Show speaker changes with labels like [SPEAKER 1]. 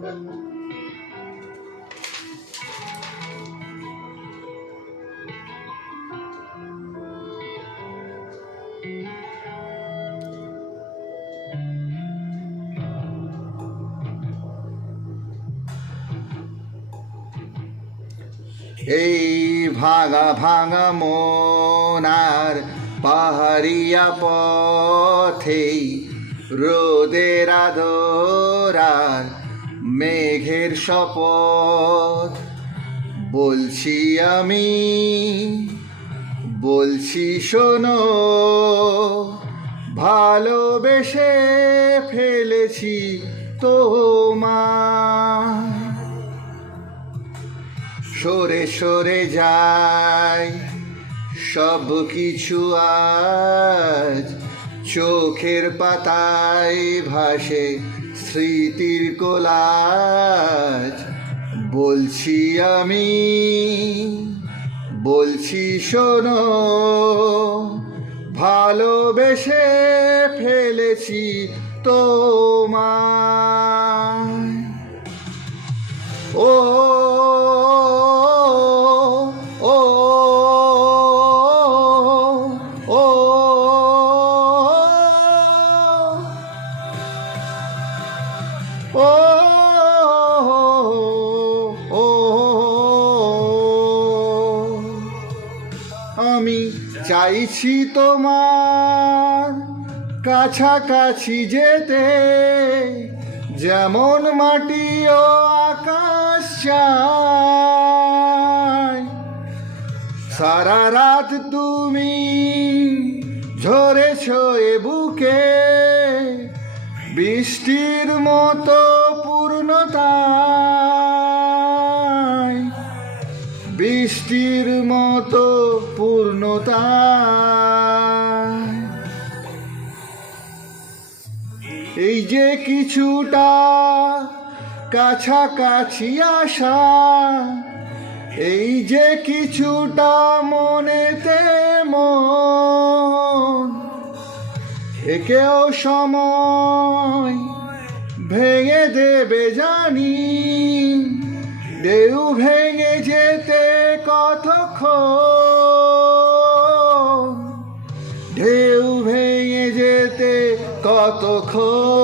[SPEAKER 1] এই ভাঙা ভাঙা মনার পাহাড়িয়া পথেই রোদের আদরার মেঘের শপথ। বলছি আমি, বলছি শোনো, ভালোবেসে ফেলেছি তোমার সরে সরে যায় সব কিছু আজ চোখের পাতায় ভাসে। স্মৃতির কোলাজ। বলছি আমি বলছি শোনো ভালোবেসে ফেলেছি তোমায়। ও আমি চাইছি তোমার কাছাকাছি যেতে। যেমন মাটি ও আকাশ চায়। সারা রাত তুমি ঝরেছ এ বুকে। বৃষ্টির মতো পূর্ণতা বৃষ্টির মতো এই যে কিছুটা কাছাকাছি আসা, এই যে কিছুটা মনেতে মন, একেও সময় ভেঙে দেবে জানি দেউ ভেঙে যেতে কতক্ষণ কতক্ষণ